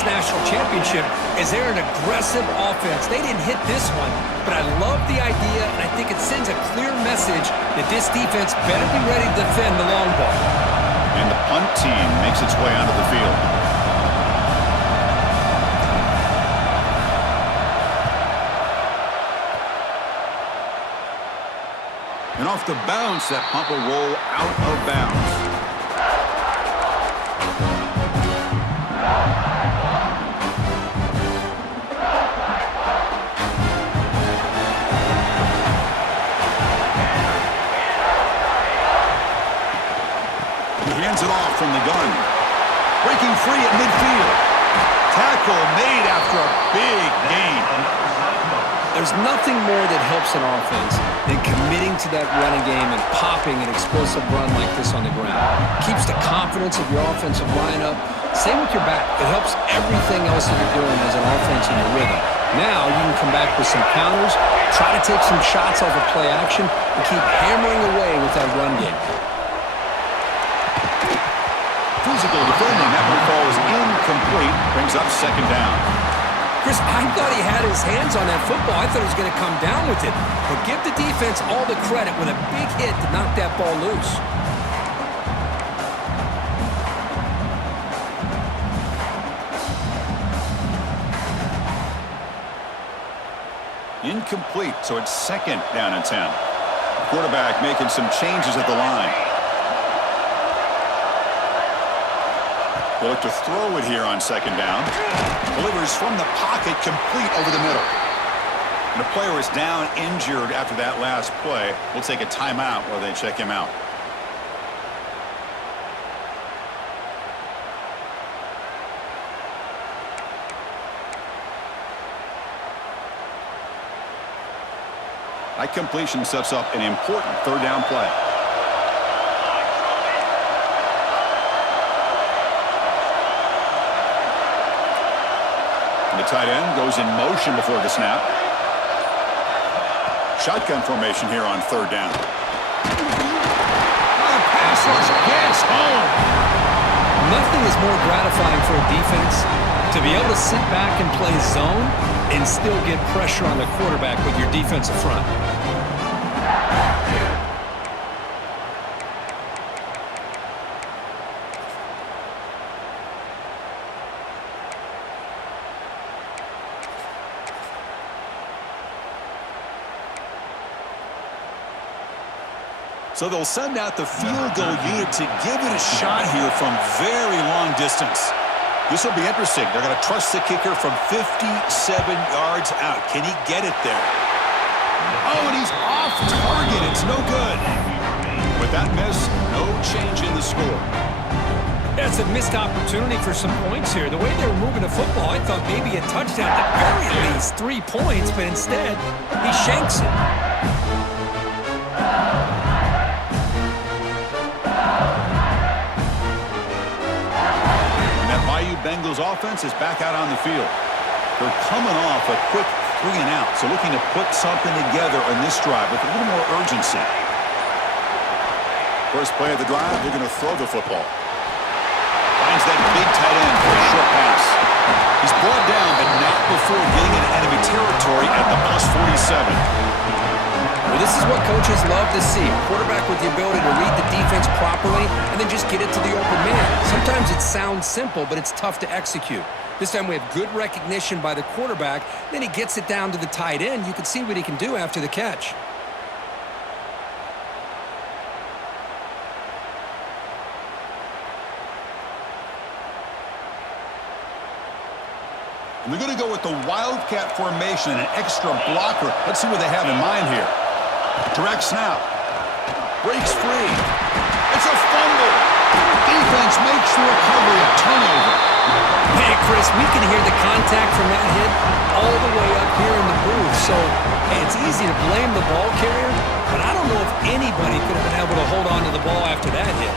this national championship is they're an aggressive offense. They didn't hit this one, but I love the idea, and I think it sends a clear message that this defense better be ready to defend the long ball. And the punt team makes its way onto the field. And off the bounce, that punt will roll out of bounds. He hands it off from the gun. Breaking free at midfield. Tackle made after a big gain. There's nothing more that helps an offense than committing to that running game and popping an explosive run like this on the ground. Keeps the confidence of your offensive lineup. Same with your back. It helps everything else that you're doing as an offense in your rhythm. Now you can come back with some counters, try to take some shots off of play action, and keep hammering away with that run game. Physical defending. That one falls incomplete. Brings up second down. Chris, I thought he had his hands on that football. I thought he was going to come down with it. But give the defense all the credit with a big hit to knock that ball loose. Incomplete, so it's second down and 10. The quarterback making some changes at the line. They'll look to throw it here on second down. Delivers from the pocket, complete over the middle. And the player is down injured after that last play. We'll take a timeout while they check him out. That completion sets up an important third down play. The tight end goes in motion before the snap. Shotgun formation here on third down. The pass rush gets home. Nothing is more gratifying for a defense to be able to sit back and play zone and still get pressure on the quarterback with your defensive front. So they'll send out the field goal unit to give it a shot here from very long distance. This will be interesting. They're going to trust the kicker from 57 yards out. Can he get it there? Oh, and he's off target. It's no good. With that miss, no change in the score. That's a missed opportunity for some points here. The way they were moving the football, I thought maybe a touchdown at the very least 3 points, but instead he shanks it. Bengals offense is back out on the field. They're coming off a quick 3-and-out, so looking to put something together on this drive with a little more urgency. First play of the drive, they're going to throw the football. Finds that big tight end for a short pass. He's brought down, but not before getting into enemy territory at the +47. Well, this is what coaches love to see. A quarterback with the ability to read the defense properly and then just get it to the open man. Sometimes it sounds simple, but it's tough to execute. This time we have good recognition by the quarterback. Then he gets it down to the tight end. You can see what he can do after the catch. And they're going to go with the Wildcat formation and an extra blocker. Let's see what they have in mind here. Direct snap. Breaks free. It's a fumble. Defense makes the recovery, a turnover. Hey, Chris, we can hear the contact from that hit all the way up here in the booth. So, hey, it's easy to blame the ball carrier, but I don't know if anybody could have been able to hold on to the ball after that hit.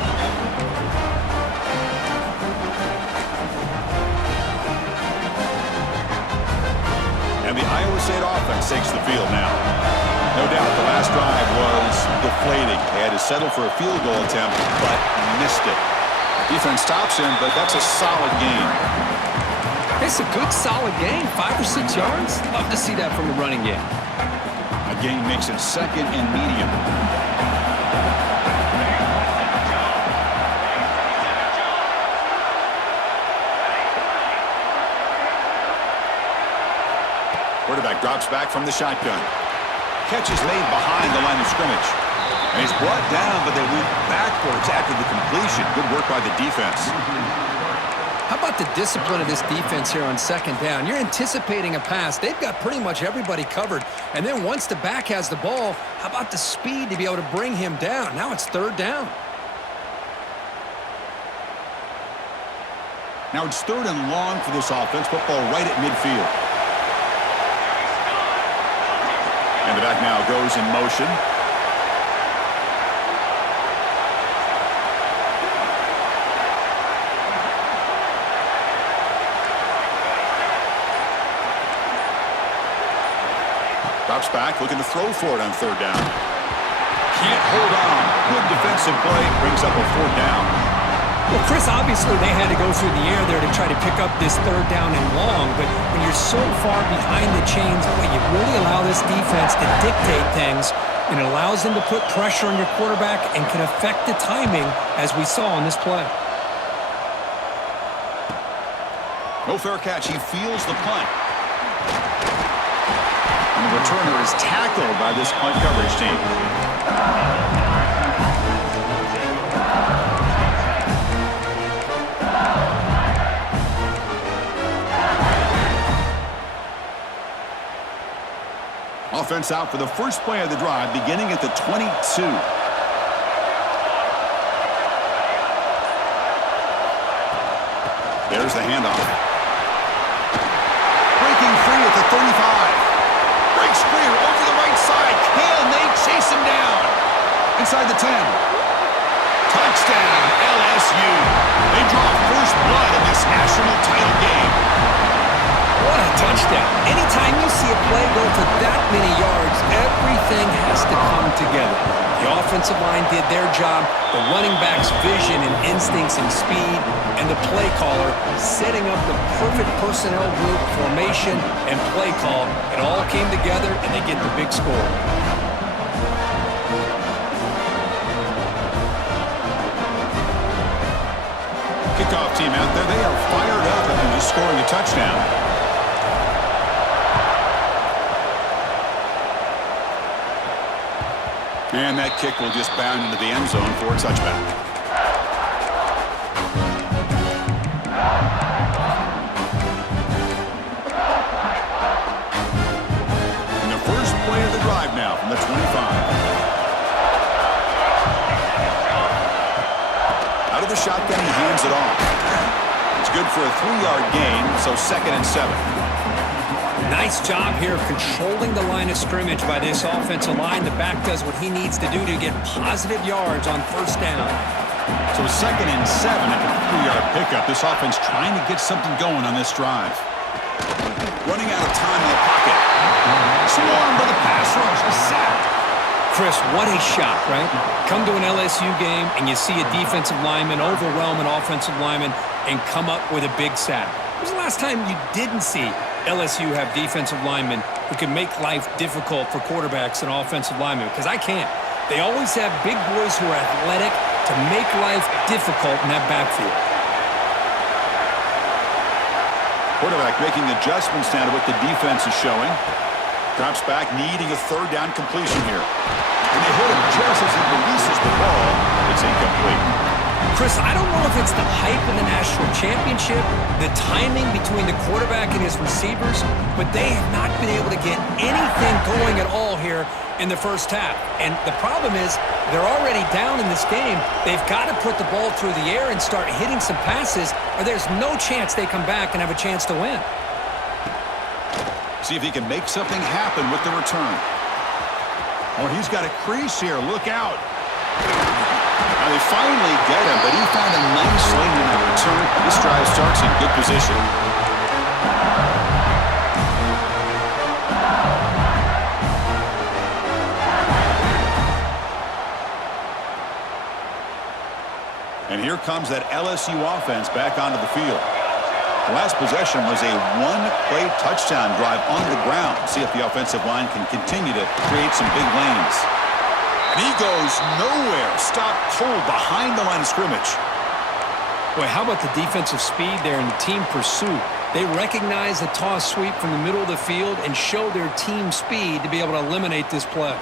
And the Iowa State offense takes the field now. No doubt the last drive was deflating. They had to settle for a field goal attempt, but missed it. Defense stops him, but that's a solid game. Just a good, solid gain, 5 or 6 yards. Love to see that from the running game. A gain makes it second and medium. Quarterback drops back from the shotgun. Catch is made behind the line of scrimmage. And he's brought down, but they went backwards after the completion. Good work by the defense. How about the discipline of this defense here on second down? You're anticipating a pass. They've got pretty much everybody covered. And then once the back has the ball, how about the speed to be able to bring him down? Now it's third down. Now it's third and long for this offense. Football right at midfield. And the back now goes in motion. Drops back, looking to throw for it on third down. Can't hold on. Good defensive play. Brings up a fourth down. Well, Chris, obviously they had to go through the air there to try to pick up this third down and long, but when you're so far behind the chains, boy, you really allow this defense to dictate things, and it allows them to put pressure on your quarterback and can affect the timing, as we saw on this play. No fair catch. He feels the punt. And the returner is tackled by this punt coverage team. Offense out for the first play of the drive, beginning at the 22. There's the handoff. Breaking free at the 35. Breaks free over the right side. Can they chase him down? Inside the 10. Touchdown, LSU. They draw first blood in this national title game. What a touchdown. Anytime you see a play go for that many yards, everything has to come together. The offensive line did their job, the running back's vision and instincts and speed, and the play caller setting up the perfect personnel group, formation, and play call. It all came together, and they get the big score. Kickoff team out there, they are fired up after just scoring a touchdown. And that kick will just bound into the end zone for a touchback. And the first play of the drive now from the 25. Out of the shotgun, he hands it off. It's good for a 3-yard gain, so second and 7. Nice job here of controlling the line of scrimmage by this offensive line. The back does what he needs to do to get positive yards on first down. So second and 7 at the 3-yard pickup. This offense trying to get something going on this drive. Running out of time in the pocket. Swarmed by the pass rush. Sacked. Chris, what a shot, right? Come to an LSU game and you see a defensive lineman overwhelm an offensive lineman and come up with a big sack. When was the last time you didn't see LSU have defensive linemen who can make life difficult for quarterbacks and offensive linemen? Because I can't. They always have big boys who are athletic to make life difficult in that backfield. Quarterback making adjustments now to what the defense is showing. Drops back, needing a third down completion here. And they hit him just as he releases the ball. It's incomplete. Chris, I don't know if it's the hype of the national championship, the timing between the quarterback and his receivers, but they have not been able to get anything going at all here in the first half. And the problem is they're already down in this game. They've got to put the ball through the air and start hitting some passes, or there's no chance they come back and have a chance to win. See if he can make something happen with the return. Oh, he's got a crease here. Look out. Now they finally get him, but he found a nice lane in the return. This drive starts in good position. And here comes that LSU offense back onto the field. The last possession was a one-play touchdown drive on the ground. See if the offensive line can continue to create some big lanes. And he goes nowhere. Stopped cold behind the line of scrimmage. Boy, how about the defensive speed there in the team pursuit? They recognize the toss sweep from the middle of the field and show their team speed to be able to eliminate this play.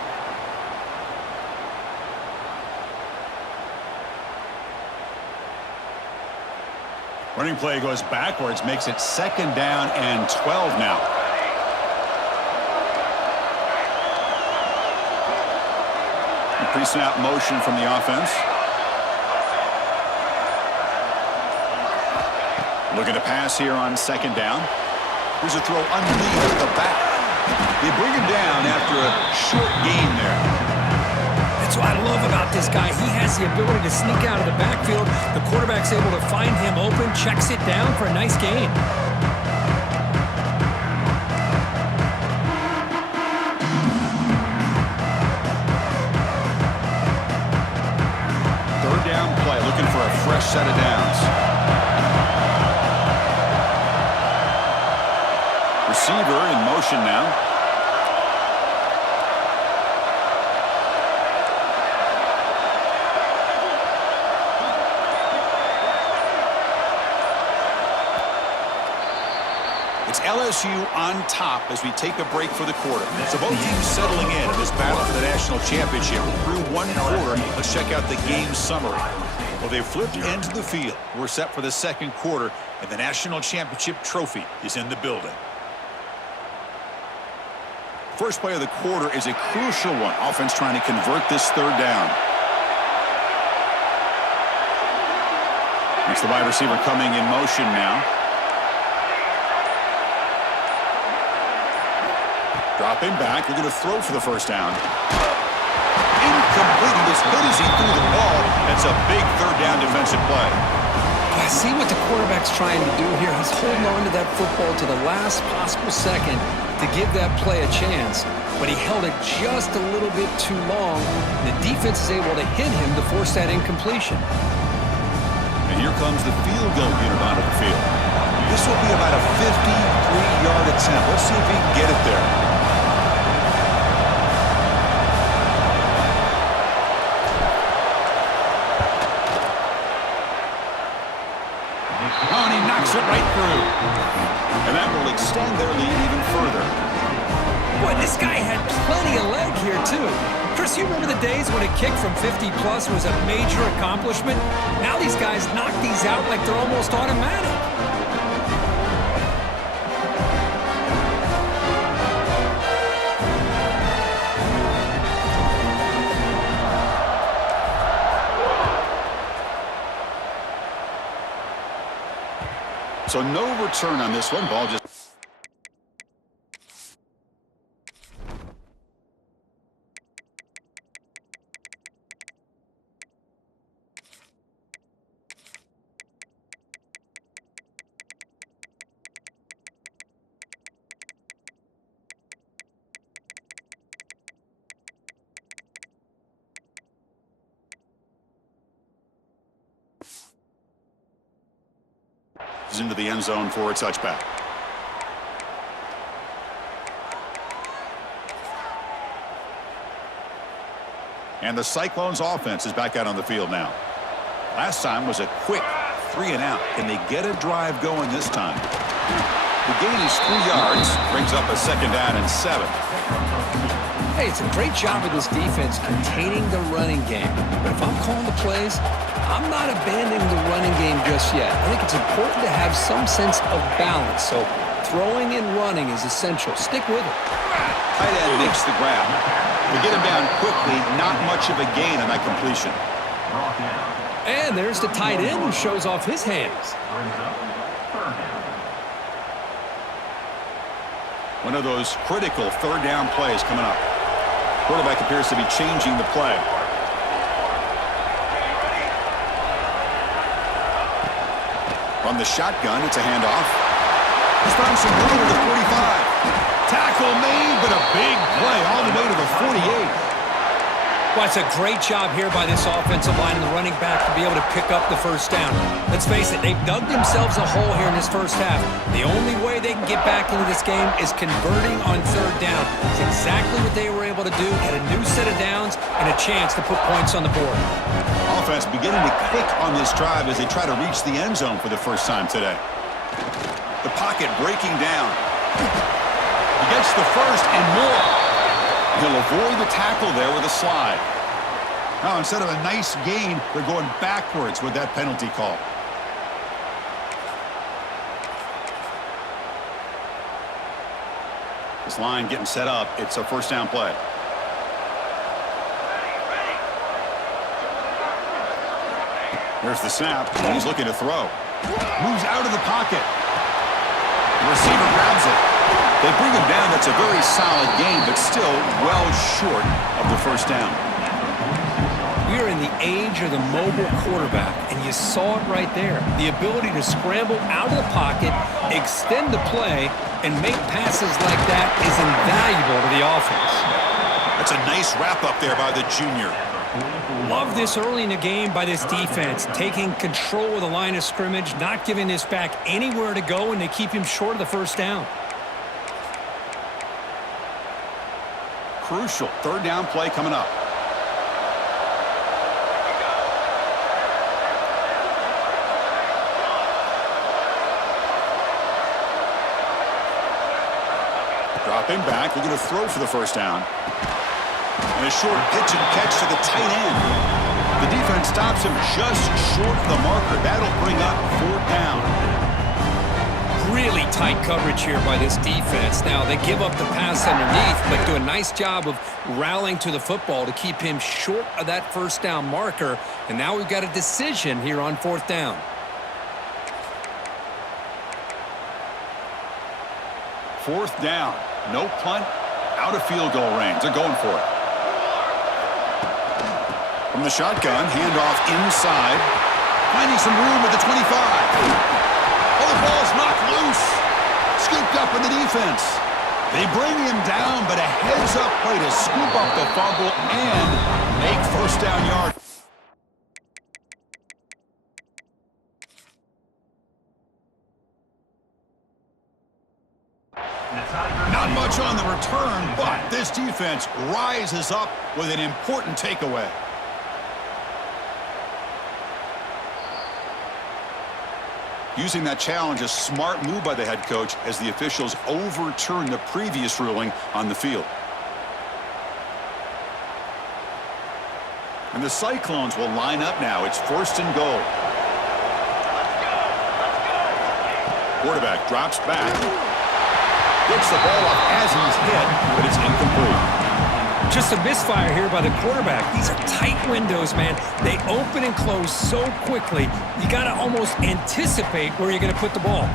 Running play goes backwards, makes it 2nd down and 12 now. Pre-snap motion from the offense. Looking to pass here on 2nd down. Here's a throw underneath at the back. They bring him down after a short gain there. That's what I love about this guy. He has the ability to sneak out of the backfield. The quarterback's able to find him open, checks it down for a nice gain. Third down play, looking for a fresh set of downs. Receiver in motion now. It's LSU on top as we take a break for the quarter. So both teams settling in this battle for the national championship. Through one quarter, let's check out the game summary. Well, they've flipped into the field. We're set for the 2nd quarter, and the national championship trophy is in the building. First play of the quarter is a crucial one. Offense trying to convert this 3rd down. It's the wide receiver coming in motion now. Dropping back, they're going to throw for the 1st down. Incomplete. He was hit as he threw the ball. That's a big 3rd down defensive play. I see what the quarterback's trying to do here. He's holding on to that football to the last possible second to give that play a chance. But he held it just a little bit too long. The defense is able to hit him to force that incompletion. And here comes the field goal unit onto the field. This will be about a 53-yard attempt. Let's see if he can get it there. Oh, and he knocks it right through. And that will extend their lead even further. Boy, this guy had plenty of leg here, too. Chris, you remember the days when a kick from 50-plus was a major accomplishment? Now these guys knock these out like they're almost automatic. So no return on this one. Ball just... into the end zone for a touchback. And the Cyclones offense is back out on the field now. Last time was a quick 3-and-out. Can they get a drive going this time? The gain is 3 yards, brings up a 2nd down and 7. Hey, it's a great job of this defense containing the running game. But if I'm calling the plays, I'm not abandoning the running game just yet. I think it's important to have some sense of balance. So throwing and running is essential. Stick with it. Tight end makes the grab. They get him down quickly. Not much of a gain on that completion. And there's the tight end who shows off his hands. One of those critical 3rd down plays coming up. Quarterback appears to be changing the play. From the shotgun, it's a handoff. He's found some room at the 45. Tackle made, but a big play all the way to the 48. Well, it's a great job here by this offensive line and the running back to be able to pick up the first down. Let's face it, they've dug themselves a hole here in this first half. The only way they can get back into this game is converting on third down. It's exactly what they were able to do, get a new set of downs and a chance to put points on the board. Offense beginning to click on this drive as they try to reach the end zone for the first time today. The pocket breaking down. He gets the first and more. He'll avoid the tackle there with a slide. Now, instead of a nice gain, they're going backwards with that penalty call. This line getting set up. It's a first down play. Here's the snap. He's looking to throw. Moves out of the pocket. The receiver grabs it. They bring him down. That's a very solid gain, but still well short of the first down. We are in the age of the mobile quarterback, and you saw it right there. The ability to scramble out of the pocket, extend the play, and make passes like that is invaluable to the offense. That's a nice wrap-up there by the junior. Love this early in the game by this defense, taking control of the line of scrimmage, not giving this back anywhere to go, and they keep him short of the first down. Crucial third down play coming up. Dropping back, they're going to throw for the first down. And a short pitch and catch to the tight end. The defense stops him just short of the marker. That'll bring up fourth down. Really tight coverage here by this defense. Now, they give up the pass underneath, but do a nice job of rallying to the football to keep him short of that first down marker. And now we've got a decision here on fourth down. Fourth down. No punt. Out of field goal range. They're going for it. From the shotgun, handoff inside. Finding some room at the 25. Oh, the ball's knocked loose. Scooped up in the defense. They bring him down, but a heads-up play to scoop up the fumble and make first down yard. Not much on the return, but this defense rises up with an important takeaway. Using that challenge, a smart move by the head coach as the officials overturn the previous ruling on the field. And the Cyclones will line up now. It's first and goal. Quarterback drops back. Gets the ball up as he's hit, but it's incomplete. Just a misfire here by the quarterback. These are tight windows, man. They open and close so quickly, you got to almost anticipate where you're going to put the ball.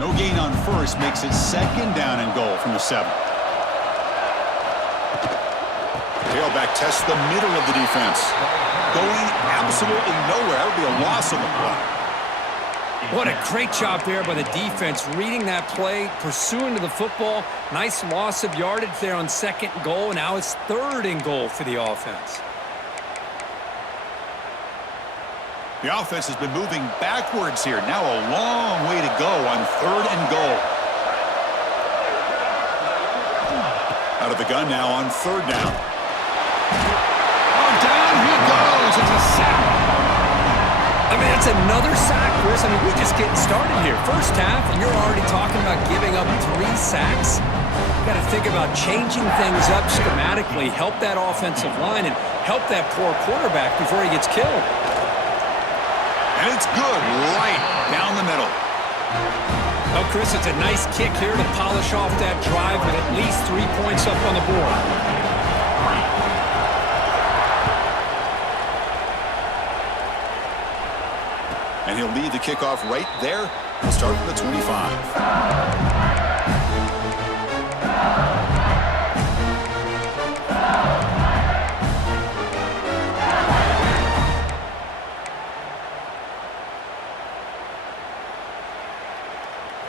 No gain on first makes it second down and goal from the 7. Tailback tests the middle of the defense. Going absolutely nowhere. That would be a loss on the play. What a great job there by the defense, reading that play, pursuing to the football. Nice loss of yardage there on second and goal, and now it's third and goal for the offense. The offense has been moving backwards here. Now a long way to go on third and goal. Out of the gun now on third down. Oh, down he goes. It's a sack. I mean, it's another sack, Chris. I mean, we're just getting started here. First half, and you're already talking about giving up 3 sacks. You've got to think about changing things up schematically, help that offensive line, and help that poor quarterback before he gets killed. And it's good right down the middle. Oh, Chris, it's a nice kick here to polish off that drive with at least 3 points up on the board. And he'll lead the kickoff right there and start from the 25.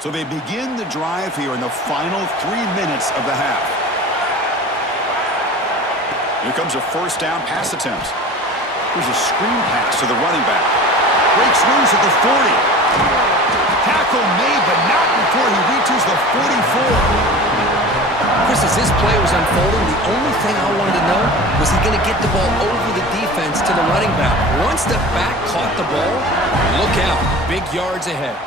So they begin the drive here in the final 3 minutes of the half. Here comes a first down pass attempt. Here's a screen pass to the running back. Breaks loose at the 40. Tackle made, but not before he reaches the 44. Chris, as this play was unfolding, the only thing I wanted to know was he going to get the ball over the defense to the running back. Once the back caught the ball, look out. Big yards ahead.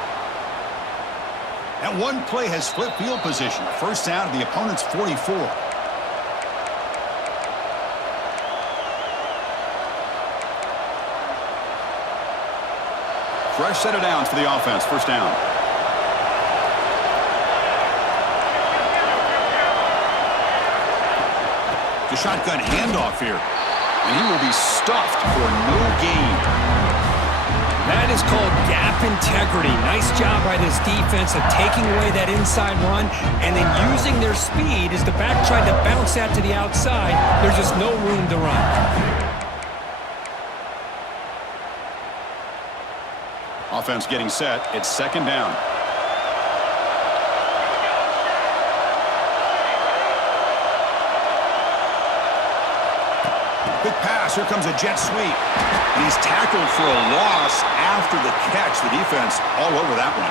That one play has flipped field position. First down at the opponent's 44. Fresh set of downs for the offense. First down. The shotgun handoff here. And he will be stuffed for no gain. That is called gap integrity. Nice job by this defense of taking away that inside run and then using their speed as the back tried to bounce that to the outside. There's just no room to run. Offense getting set. It's second down. Quick pass. Here comes a jet sweep. And he's tackled for a loss after the catch. The defense all over that one.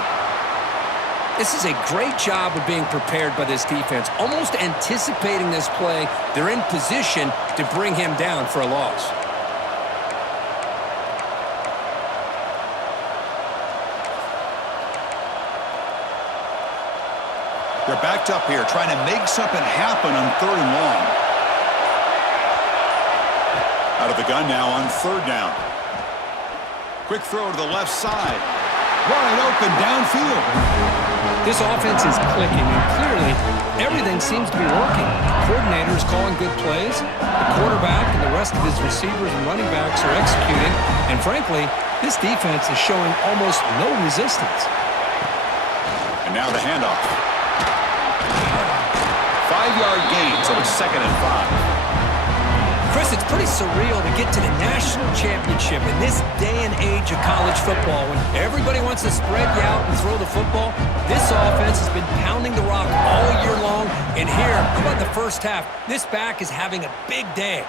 This is a great job of being prepared by this defense. Almost anticipating this play, they're in position to bring him down for a loss. They're backed up here, trying to make something happen on third and long. Out of the gun now on third down. Quick throw to the left side. Wide open downfield. This offense is clicking, and clearly everything seems to be working. The coordinator is calling good plays. The quarterback and the rest of his receivers and running backs are executing. And frankly, this defense is showing almost no resistance. And now the handoff. 5-yard gain, so it's second and 5. Chris, it's pretty surreal to get to the national championship in this day and age of college football when everybody wants to spread you out and throw the football. This offense has been pounding the rock all year long, and here, how about the first half? This back is having a big day.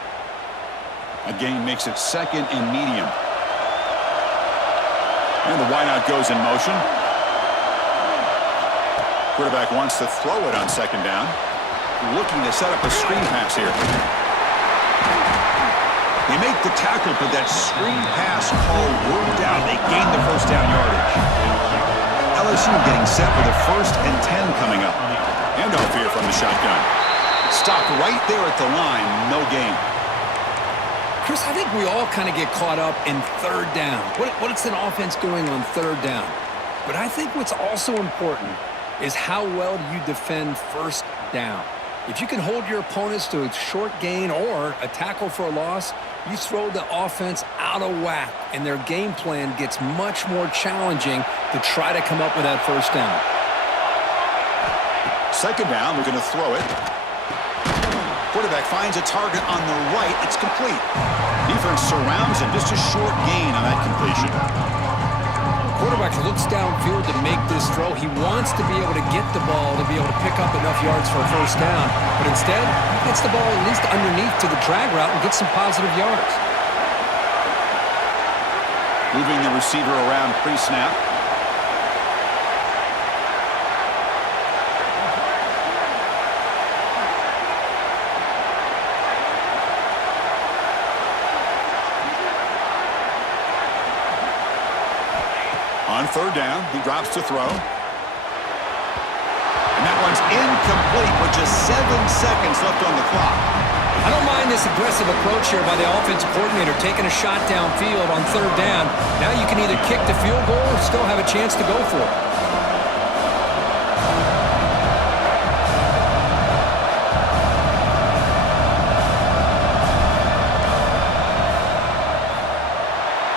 A gain makes it second and medium. And the wideout goes in motion. Quarterback wants to throw it on second down. Looking to set up a screen pass here. They make the tackle, but that screen pass call worked out. They gained the first down yardage. LSU getting set for the 1st and 10 coming up. Handoff here from the shotgun. Stopped right there at the line. No gain. Chris, I think we all kind of get caught up in third down. What's an offense doing on third down? But I think what's also important is how well do you defend first down. If you can hold your opponents to a short gain or a tackle for a loss, you throw the offense out of whack, and their game plan gets much more challenging to try to come up with that first down. Second down, we're going to throw it. Quarterback finds a target on the right. It's complete. Defense surrounds him. Just a short gain on that completion. Quarterback looks downfield to make this throw. He wants to be able to get the ball to be able to pick up enough yards for a first down. But instead, he gets the ball at least underneath to the drag route and gets some positive yards. Moving the receiver around pre-snap. On third down, he drops to throw. And that one's incomplete with just 7 seconds left on the clock. I don't mind this aggressive approach here by the offensive coordinator, taking a shot downfield on third down. Now you can either kick the field goal or still have a chance to go for it.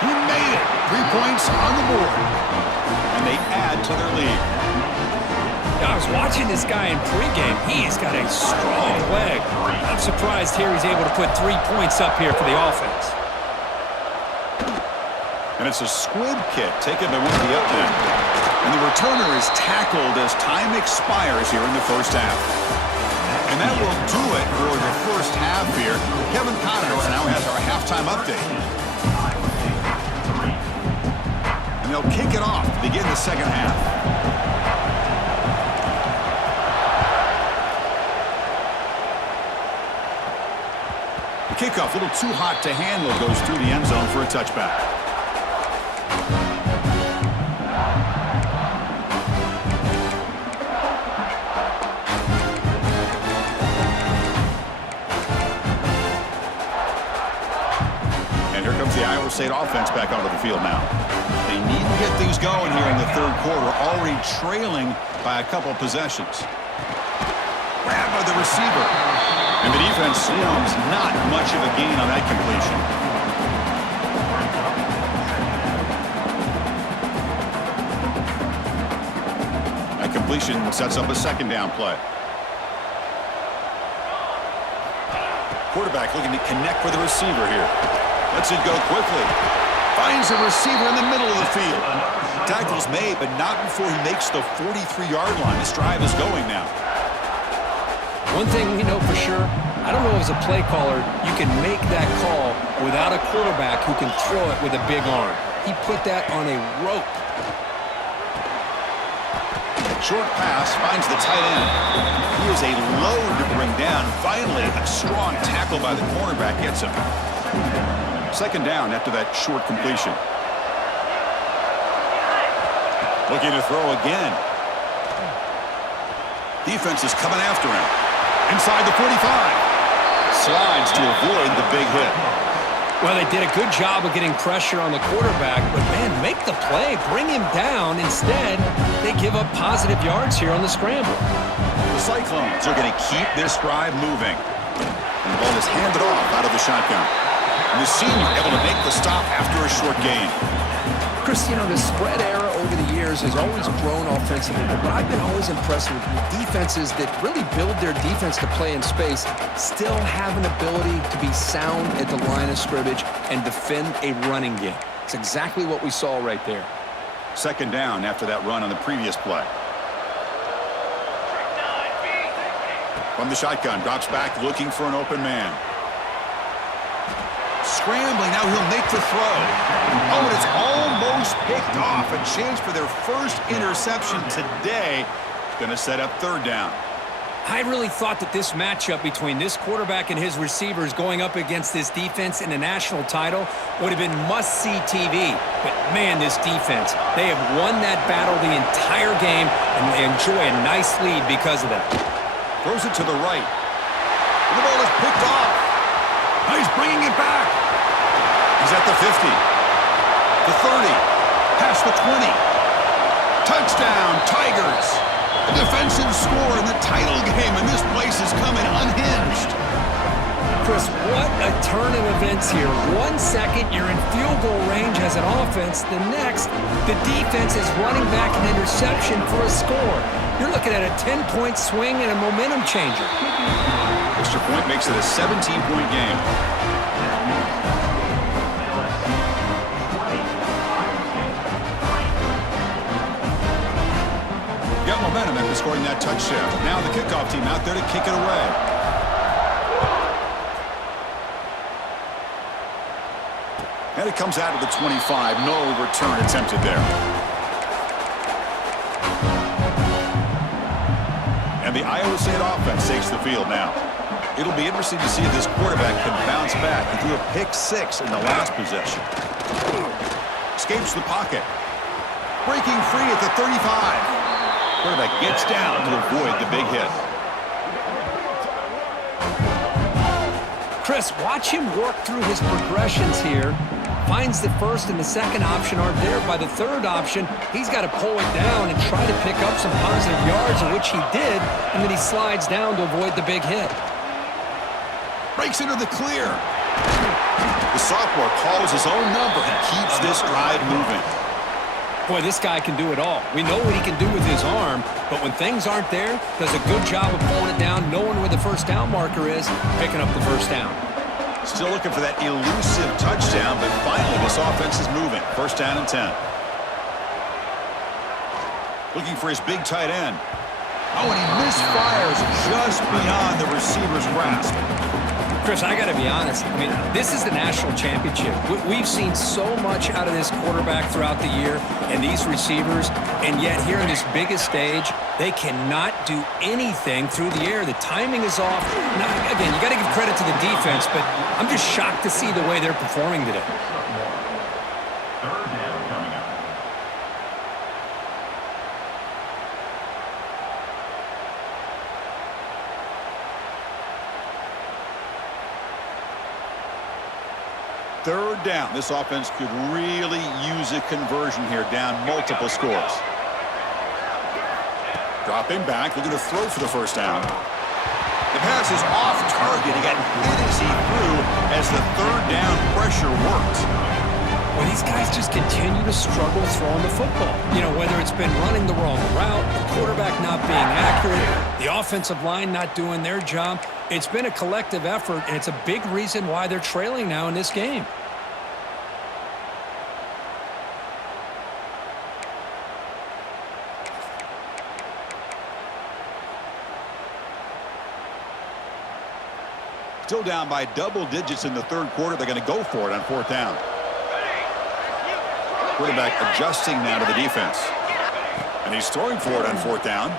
He made it. 3 points on the board. And they add to their lead. I was watching this guy in pregame. He's got a strong leg. I'm surprised here he's able to put 3 points up here for the offense. And it's a squib kick taken to win the up end. And the returner is tackled as time expires here in the first half. And that will do it for the first half here. Kevin Connors now has our halftime update. And they'll kick it off to begin the second half. The kickoff, a little too hot to handle, goes through the end zone for a touchback. And here comes the Iowa State offense back onto the field now. They need to get things going here in the third quarter, already trailing by a couple possessions. Grab by the receiver. And the defense swarms, not much of a gain on that completion. That completion sets up a second down play. Quarterback looking to connect with the receiver here. Lets it go quickly. Finds a receiver in the middle of the field. Tackle's made, but not before he makes the 43-yard line. This drive is going now. One thing we know for sure, I don't know as a play caller, you can make that call without a quarterback who can throw it with a big arm. He put that on a rope. Short pass finds the tight end. He is a load to bring down. Finally, a strong tackle by the cornerback gets him. Second down after that short completion. Looking to throw again. Defense is coming after him. Inside the 45. Slides to avoid the big hit. Well, they did a good job of getting pressure on the quarterback, but, man, make the play. Bring him down. Instead, they give up positive yards here on the scramble. The Cyclones are going to keep this drive moving. And the ball is handed off out of the shotgun. And the senior able to make the stop after a short gain. Chris, you know, the spread era over the years has always grown offensively, but I've been always impressed with defenses that really build their defense to play in space, still have an ability to be sound at the line of scrimmage and defend a running game. It's exactly what we saw right there. Second down after that run on the previous play. From the shotgun, drops back looking for an open man. Scrambling, now he'll make the throw. Oh, and it's almost picked off. A chance for their first interception today. It's going to set up third down. I really thought that this matchup between this quarterback and his receivers going up against this defense in a national title would have been must-see TV. But, man, this defense, they have won that battle the entire game, and they enjoy a nice lead because of that. Throws it to the right. And the ball is picked off. Now he's bringing it back. He's at the 50. The 30. Past the 20. Touchdown, Tigers. A defensive score in the title game, and this place is coming unhinged. Chris, what a turn of events here. 1 second, you're in field goal range as an offense. The next, the defense is running back an interception for a score. You're looking at a 10-point swing and a momentum changer. Extra point makes it a 17-point game. Got momentum after scoring that touchdown. Now the kickoff team out there to kick it away. And it comes out of the 25. No return attempted there. And the Iowa State offense takes the field now. It'll be interesting to see if this quarterback can bounce back. He threw a pick-6 in the last possession. Escapes the pocket. Breaking free at the 35. Quarterback gets down to avoid the big hit. Chris, watch him work through his progressions here. Finds the first and the second option aren't there. By the third option, he's got to pull it down and try to pick up some positive yards, which he did, and then he slides down to avoid the big hit. Breaks into the clear. The sophomore calls his own number and keeps this drive moving. Boy, this guy can do it all. We know what he can do with his arm, but when things aren't there, does a good job of pulling it down, knowing where the first down marker is, picking up the first down. Still looking for that elusive touchdown, but finally this offense is moving. First down and 10. Looking for his big tight end. Oh, and he misfires just beyond the receiver's grasp. Chris, I got to be honest. I mean, this is the national championship. We've seen so much out of this quarterback throughout the year and these receivers, and yet here in this biggest stage, they cannot do anything through the air. The timing is off. Now, again, you got to give credit to the defense, but I'm just shocked to see the way they're performing today. Third down. This offense could really use a conversion here, down multiple scores. Dropping back, looking to throw for the first down. The pass is off target. He got hit as he threw as the third down pressure worked. Well, these guys just continue to struggle throwing the football. You know, whether it's been running the wrong route, the quarterback not being accurate, the offensive line not doing their job. It's been a collective effort, and it's a big reason why they're trailing now in this game. Still down by double digits in the third quarter. They're going to go for it on fourth down. Quarterback adjusting now to the defense. And he's throwing for it on fourth down.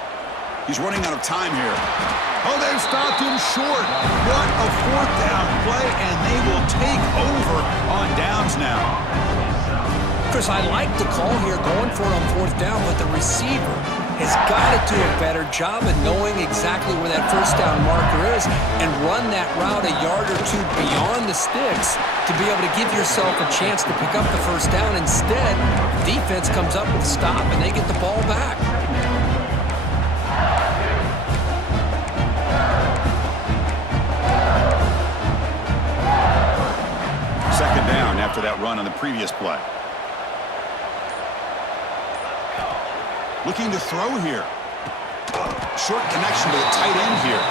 He's running out of time here. Oh, they've stopped him short. What a fourth down play, and they will take over on downs now. Chris, I like the call here going for it on fourth down, but the receiver has got to do a better job of knowing exactly where that first down marker is and run that route a yard or two beyond the sticks to be able to give yourself a chance to pick up the first down. Instead, the defense comes up with a stop and they get the ball back. Second down after that run on the previous play. Looking to throw here. Short connection to the tight end here.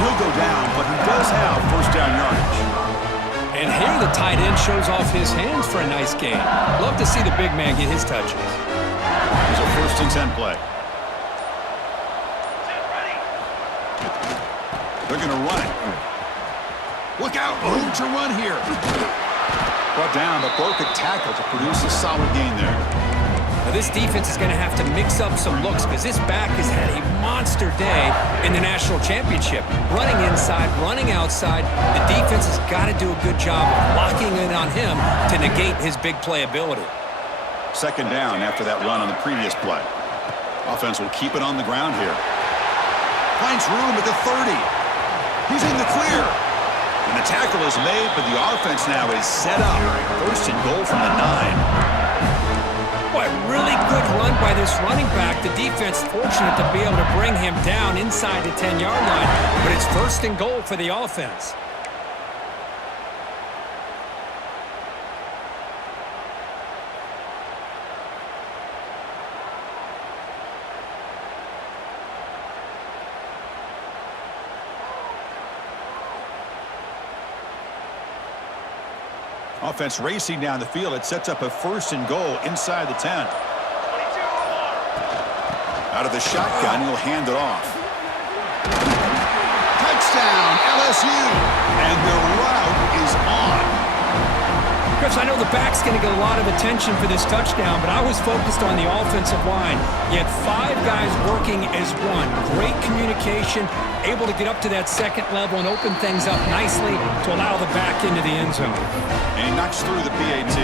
He'll go down, but he does have first down yardage. And here the tight end shows off his hands for a nice gain. Love to see the big man get his touches. Here's a 1st and 10 play. They're going to run it. Look out, room to run here. Brought down, but broke a tackle to produce a solid gain there. Now this defense is going to have to mix up some looks because this back has had a monster day in the national championship. Running inside, running outside. The defense has got to do a good job of locking in on him to negate his big play ability. Second down after that run on the previous play. Offense will keep it on the ground here. Finds room at the 30. He's in the clear. And the tackle is made, but the offense now is set up. First and goal from the 9. Boy, really good run by this running back. The defense fortunate to be able to bring him down inside the 10-yard line, but it's first and goal for the offense. Offense racing down the field. It sets up a first and goal inside the 10. Out of the shotgun, he'll hand it off. Touchdown, LSU. And the route is on. Chris, I know the back's going to get a lot of attention for this touchdown, but I was focused on the offensive line. You had 5 guys working as one. Great communication, able to get up to that second level and open things up nicely to allow the back into the end zone. And he knocks through the PAT.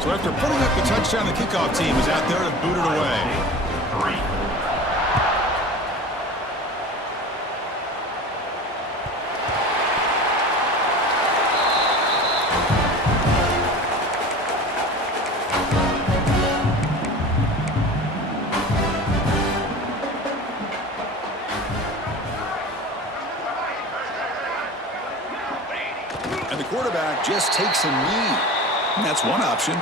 So after putting up the touchdown, the kickoff team is out there to boot it away. And the quarterback just takes a knee. And that's one option.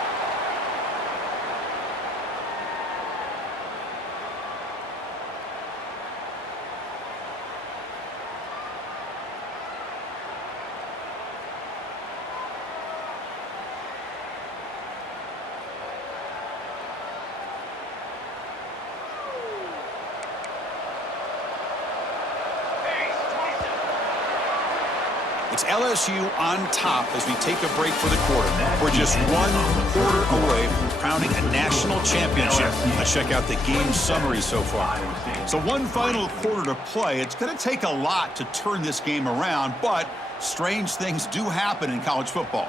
It's LSU on top as we take a break for the quarter. We're just 1 quarter away from crowning a national championship. Let's check out the game summary so far. So one final quarter to play. It's going to take a lot to turn this game around, but strange things do happen in college football.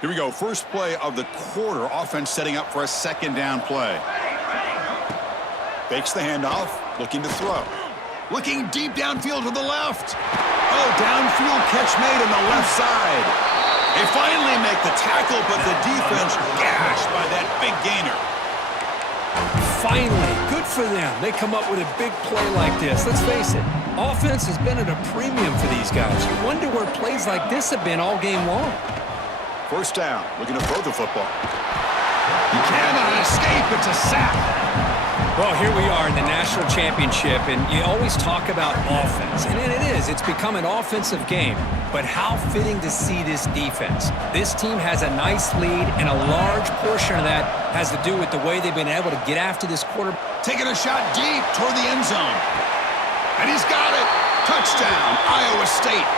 Here we go. First play of the quarter. Offense setting up for a second down play. Fakes the handoff. Looking to throw. Looking deep downfield to the left. Oh, downfield catch made on the left side. They finally make the tackle, but the defense gashed by that big gainer. Finally, good for them. They come up with a big play like this. Let's face it, offense has been at a premium for these guys. You wonder where plays like this have been all game long. First down, looking to throw the football. He cannot escape. It's a sack. Well, here we are in the national championship, and you always talk about offense. And it is. It's become an offensive game. But how fitting to see this defense. This team has a nice lead, and a large portion of that has to do with the way they've been able to get after this quarter. Taking a shot deep toward the end zone. And he's got it. Touchdown, Iowa State.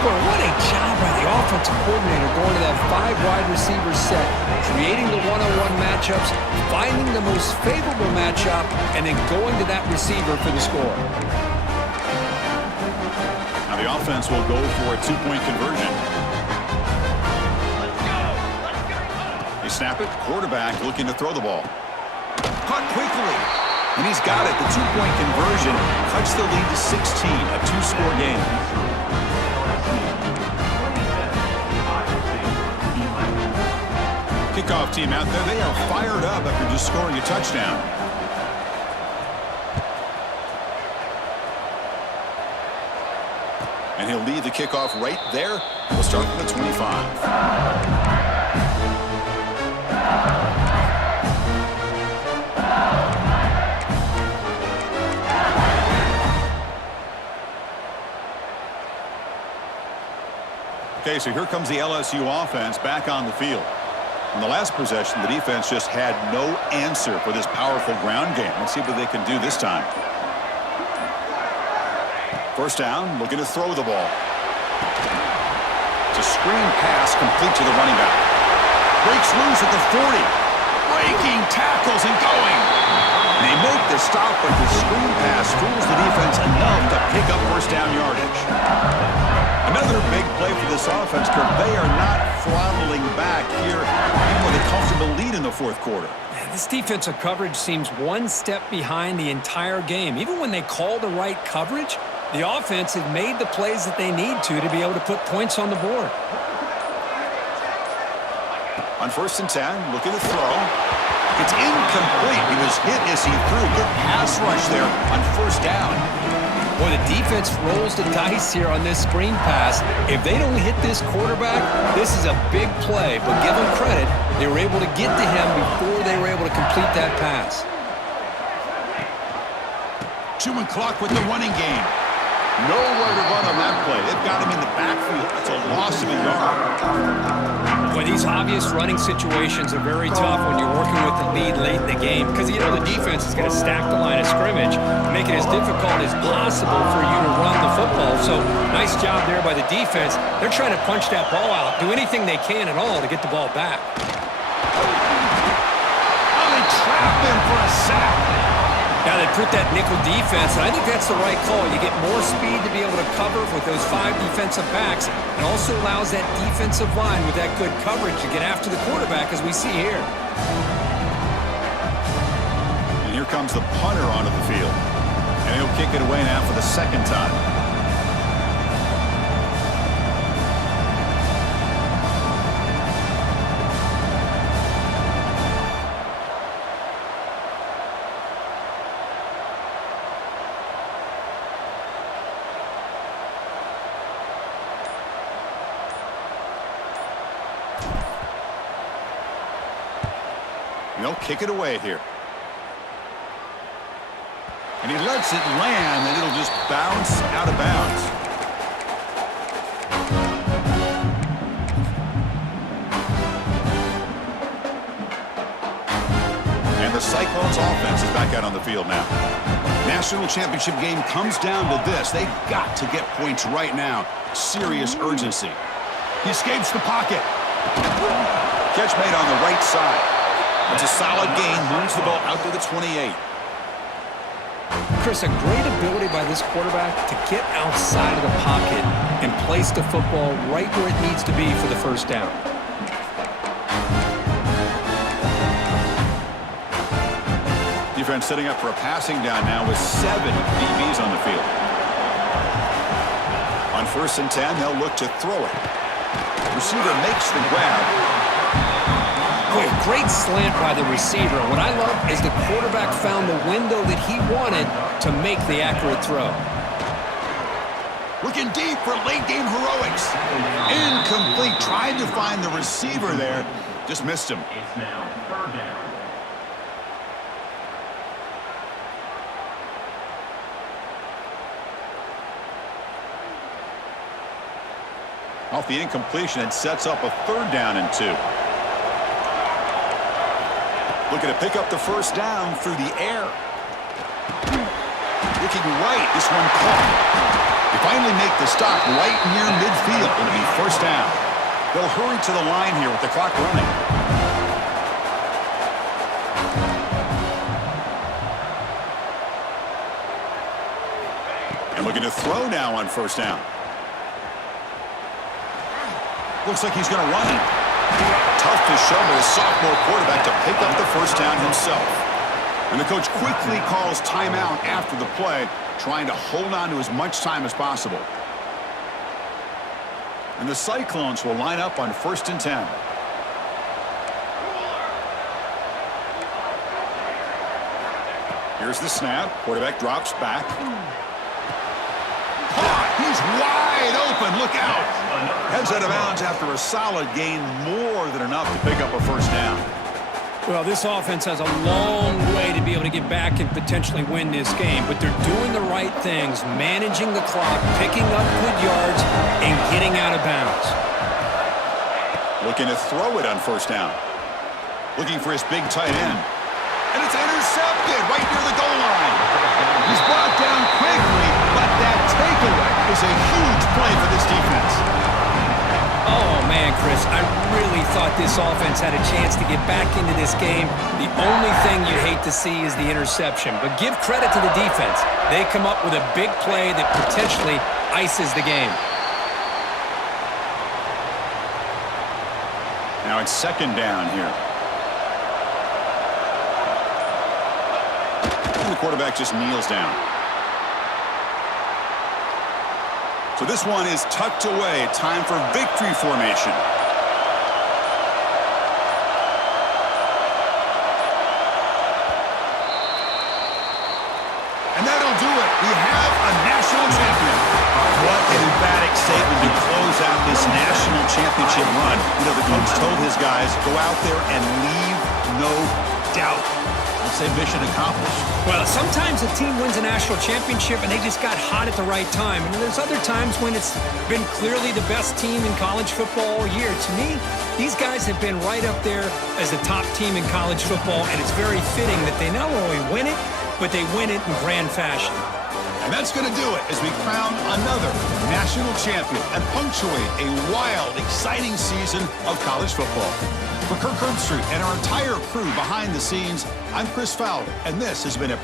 Boy, what a job by the offensive coordinator going to that 5 wide receiver set, creating the one-on-one matchups, finding the most favorable matchup, and then going to that receiver for the score. Now the offense will go for a 2-point conversion. They snap it. Quarterback looking to throw the ball. Caught quickly. And he's got it. The 2-point conversion cuts the lead to 16, a 2-score game. Kickoff team out there. They are fired up after just scoring a touchdown. And he'll lead the kickoff right there. We'll start from the 25. Okay, so here comes the LSU offense back on the field. In the last possession, the defense just had no answer for this powerful ground game. Let's see what they can do this time. First down, looking to throw the ball. It's a screen pass complete to the running back. Breaks loose at the 40. Breaking tackles and going. And they make the stop, but the screen pass fools the defense enough to pick up first down yardage. Another big play for this offense, Kirk. They are not throttling back here, even with a comfortable lead in the fourth quarter. This defensive coverage seems one step behind the entire game. Even when they call the right coverage, the offense has made the plays that they need to be able to put points on the board. On first and 10, looking to throw. It's incomplete. He was hit as he threw. Good pass rush there on first down. Boy, the defense rolls the dice here on this screen pass. If they don't hit this quarterback, this is a big play. But give them credit, they were able to get to him before they were able to complete that pass. Chewing clock with the running game. Nowhere to run on that play. They've got him in the backfield. That's a loss of a yard. Boy, these obvious running situations are very tough when you're working with the lead late in the game because, you know, the defense is going to stack the line of scrimmage, make it as difficult as possible for you to run the football. So, nice job there by the defense. They're trying to punch that ball out, do anything they can at all to get the ball back. Oh, they trap him for a sack. Now they put that nickel defense, and I think that's the right call. You get more speed to be able to cover with those 5 defensive backs. It also allows that defensive line with that good coverage to get after the quarterback, as we see here. And here comes the punter onto the field. And he'll kick it away now for the second time. They'll kick it away here. And he lets it land, and it'll just bounce out of bounds. And the Cyclones offense is back out on the field now. national championship game comes down to this. They've got to get points right now. Serious urgency. He escapes the pocket. Catch made on the right side. It's a solid gain. Moves the ball out to the 28. Chris, a great ability by this quarterback to get outside of the pocket and place the football right where it needs to be for the first down. Defense setting up for a passing down now with 7 DBs on the field. On 1st and 10, they'll look to throw it. Receiver makes the grab. Boy, great slant by the receiver. What I love is the quarterback found the window that he wanted to make the accurate throw. Looking deep for late-game heroics. Incomplete. Tried to find the receiver there. Just missed him. It's now 3rd down. Off the incompletion, it sets up a 3rd down and 2. Looking to pick up the first down through the air. Looking right, this one caught. They finally make the stop right near midfield. It'll be first down. They'll hurry to the line here with the clock running. And looking to throw now on first down. Looks like he's going to run it. Tough to show by the sophomore quarterback to pick up the first down himself. And the coach quickly calls timeout after the play, trying to hold on to as much time as possible. And the Cyclones will line up on 1st and 10. Here's the snap. Quarterback drops back. He's wide open. Look out. Heads out of bounds after a solid gain, more than enough to pick up a first down. Well, this offense has a long way to be able to get back and potentially win this game, but they're doing the right things, managing the clock, picking up good yards, and getting out of bounds. Looking to throw it on first down. Looking for his big tight end. And it's intercepted right near the goal line. He's brought down quickly, but that takeaway is a huge play for this defense. Oh, man, Chris, I really thought this offense had a chance to get back into this game. The only thing you'd hate to see is the interception. But give credit to the defense. They come up with a big play that potentially ices the game. Now it's 2nd down here. And the quarterback just kneels down. So this one is tucked away. Time for victory formation. And that'll do it. We have a national champion. What an emphatic statement to close out this national championship run. You know, the coach told his guys, go out there and leave no doubt. I'd say mission accomplished. Well, sometimes a team wins a national championship and they just got hot at the right time. And there's other times when it's been clearly the best team in college football all year. To me, these guys have been right up there as the top team in college football, and it's very fitting that they not only win it, but they win it in grand fashion. And that's going to do it as we crown another national champion and punctuate a wild, exciting season of college football. For Kirk Herbstreit and our entire crew behind the scenes, I'm Chris Fowler, and this has been a